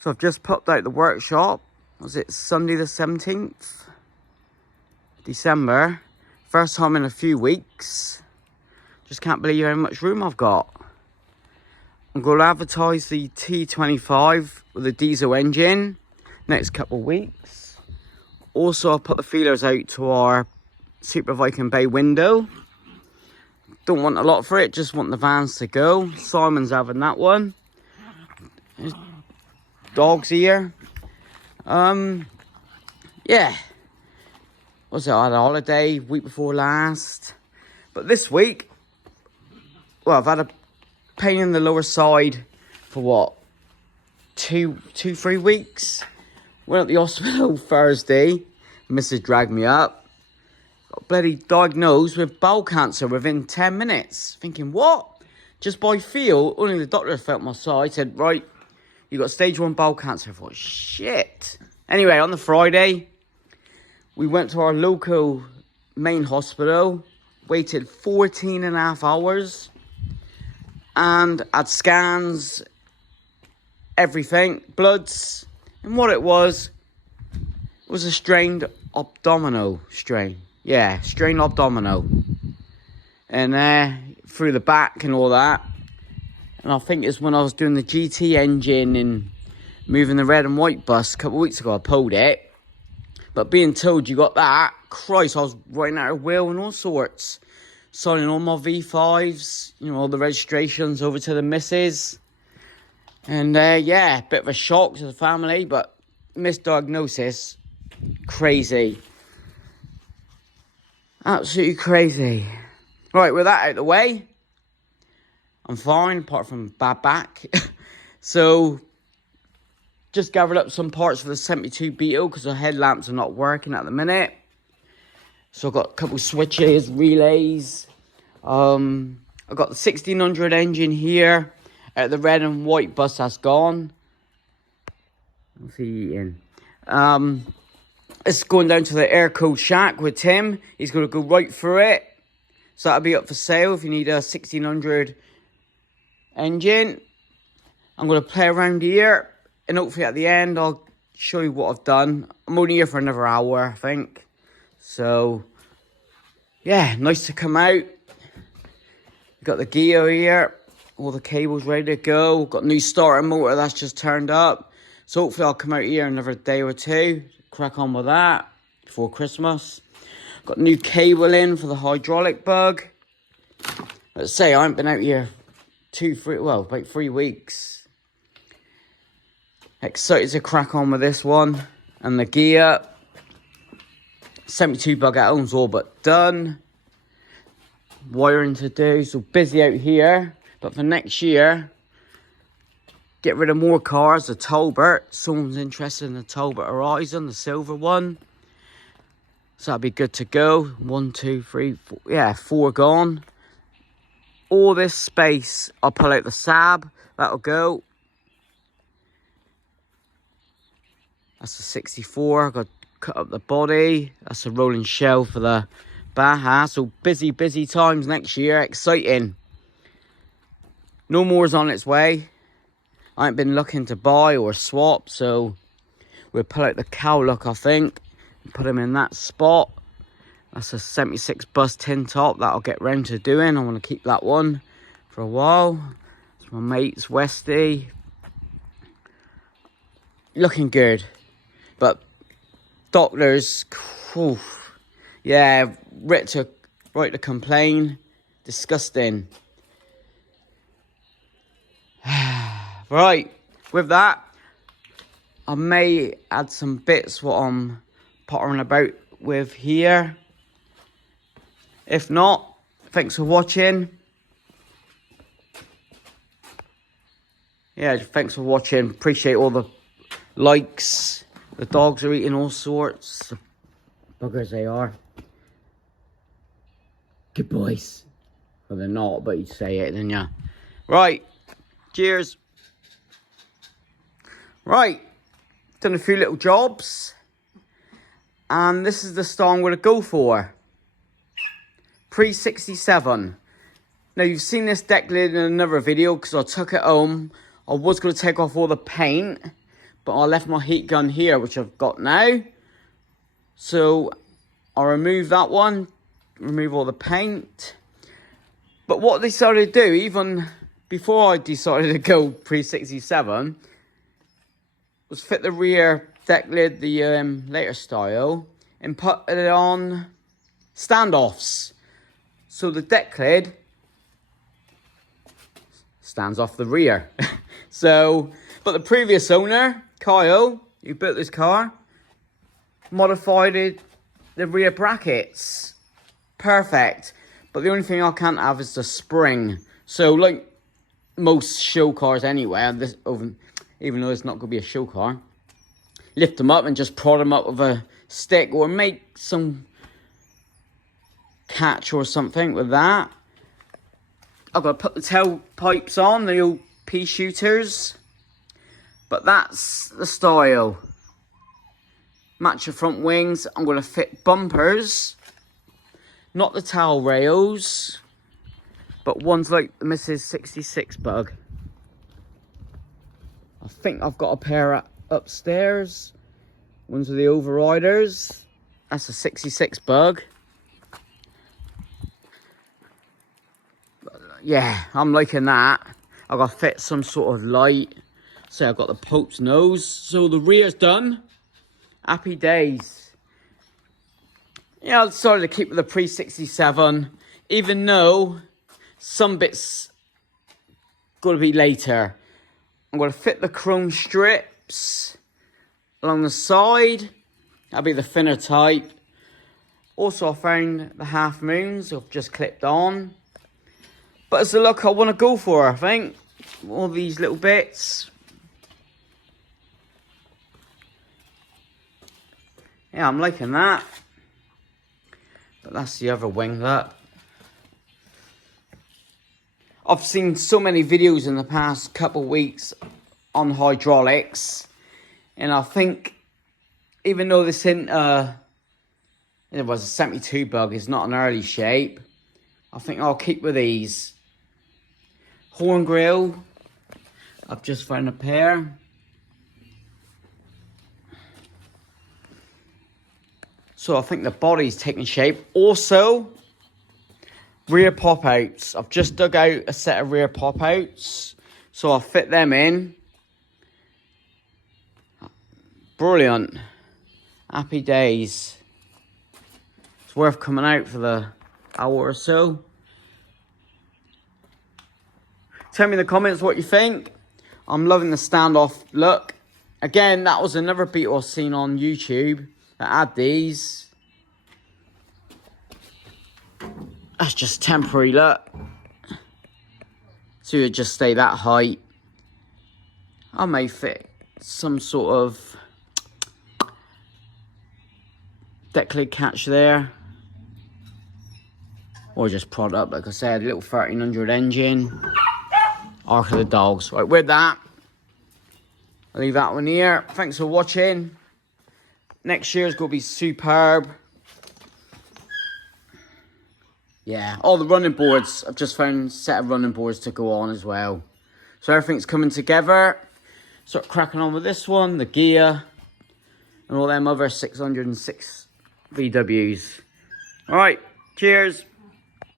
So I've just popped out the workshop. Was it Sunday the 17th? December. First time in a few weeks. Just can't believe how much room I've got. I'm going to advertise the T25 with a diesel engine next couple of weeks. Also, I'll put the feelers out to our Super Viking Bay window. Don't want a lot for it, just want the vans to go. Simon's having that one. There's dogs here. Yeah. Was it? I had a holiday week before last. But this week, well, I've had a pain in the lower side for what? 3 weeks. Went at the hospital Thursday. Mrs. dragged me up. Got bloody diagnosed with bowel cancer within 10 minutes. Thinking, what? Just by feel, only the doctor felt my side. Said, right, you got stage 1 bowel cancer. I thought, shit. Anyway, on the Friday, we went to our local main hospital. Waited 14.5 hours. And had scans, everything, bloods. And what it was a strained abdominal strain. Yeah, strained abdominal. And through the back and all that. And I think it's when I was doing the GT engine and moving the red and white bus a couple of weeks ago, I pulled it. But being told you got that, Christ, I was writing out a will and all sorts. Signing all my V5s, you know, all the registrations over to the missus. And yeah, bit of a shock to the family, but misdiagnosis, crazy. Absolutely crazy. Right, with that out of the way, I'm fine, apart from bad back. So, just gathered up some parts for the 72 Beetle, because the headlamps are not working at the minute. So I've got a couple switches, relays. I've got the 1600 engine here. The red and white bus that's gone. What's he eating? It's going down to the air cooled shack with Tim. He's going to go right through it. So that'll be up for sale if you need a 1600 engine. I'm going to play around here. And hopefully at the end I'll show you what I've done. I'm only here for another hour, I think. So, yeah, nice to come out. Got the gear here. All the cables ready to go. Got a new starter motor that's just turned up. So hopefully I'll come out here another day or two. Crack on with that before Christmas. Got a new cable in for the hydraulic bug. Let's say I haven't been out here about 3 weeks. Excited to crack on with this one. And the gear. 72 bug at home's all but done. Wiring to do, so busy out here. But for next year, get rid of more cars. The Talbot, someone's interested in the Talbot Horizon, the silver one. So that'll be good to go. 1, 2, 3, 4. Yeah, 4 gone. All this space, I'll pull out the Saab. That'll go. That's a 64. I've got to cut up the body. That's a rolling shell for the Baja. So busy times next year. Exciting. No more's on its way. I ain't been looking to buy or swap, so we'll pull out the Cowlook, I think, and put them in that spot. That's a 76 bus tin top that I'll get round to doing. I want to keep that one for a while. It's my mate's Westy. Looking good. But doctors, whew, yeah, right to complain. Disgusting. Right, with that, I may add some bits what I'm pottering about with here. If not, thanks for watching. Yeah, thanks for watching. Appreciate all the likes. The dogs are eating all sorts. Buggers they are. Good boys. Well, they're not, but you say it, then yeah. Right. Cheers. Right. Done a few little jobs. And this is the style I'm going to go for. Pre-67. Now, you've seen this deck lid in another video because I took it home. I was going to take off all the paint. but I left my heat gun here, which I've got now. So I'll remove that one, remove all the paint. But what I decided to do, even before I decided to go pre-67, was fit the rear deck lid, the later style, and put it on standoffs. So the deck lid stands off the rear. So, but the previous owner, Kyle, who built this car, modified it, the rear brackets. Perfect. But the only thing I can't have is the spring. So like most show cars anyway, and this, even though it's not going to be a show car, lift them up and just prod them up with a stick, or make some catch or something with that. I've got to put the tailpipes on, the old pea shooters. But that's the style. Match the front wings. I'm going to fit bumpers. Not the tail rails, but ones like the Mrs. 66 bug. I think I've got a pair upstairs. Ones with the overriders. That's a 66 bug. Yeah, I'm liking that. I've got to fit some sort of light. So I've got the Pope's nose. So the rear's done. Happy days. Yeah, I decided to keep with the pre-67, even though some bits got to be later. I'm going to fit the chrome strips along the side. That'll be the thinner type. Also, I found the half moons I've just clipped on. But it's the look I want to go for, I think. All these little bits. Yeah, I'm liking that. But that's the other wing, look. I've seen so many videos in the past couple of weeks on hydraulics. And I think, even though this isn't it was a 72 bug, it's not an early shape, I think I'll keep with these. Horn grill, I've just found a pair. So I think the body's taking shape. Also, rear pop-outs. I've just dug out a set of rear pop-outs, so I'll fit them in. Brilliant. Happy days. It's worth coming out for the hour or so. Tell me in the comments what you think. I'm loving the standoff look. Again, that was another Beetle I've seen on YouTube that had these. That's just temporary look. So it would just stay that height. I may fit some sort of deck lid catch there. Or just prod up, like I said, a little 1300 engine. Ark of the Dogs. Right, with that, I'll leave that one here. Thanks for watching. Next year's going to be superb. Yeah, all the running boards. I've just found a set of running boards to go on as well. So everything's coming together. Start cracking on with this one, the gear, and all them other 606 VWs. All right, cheers.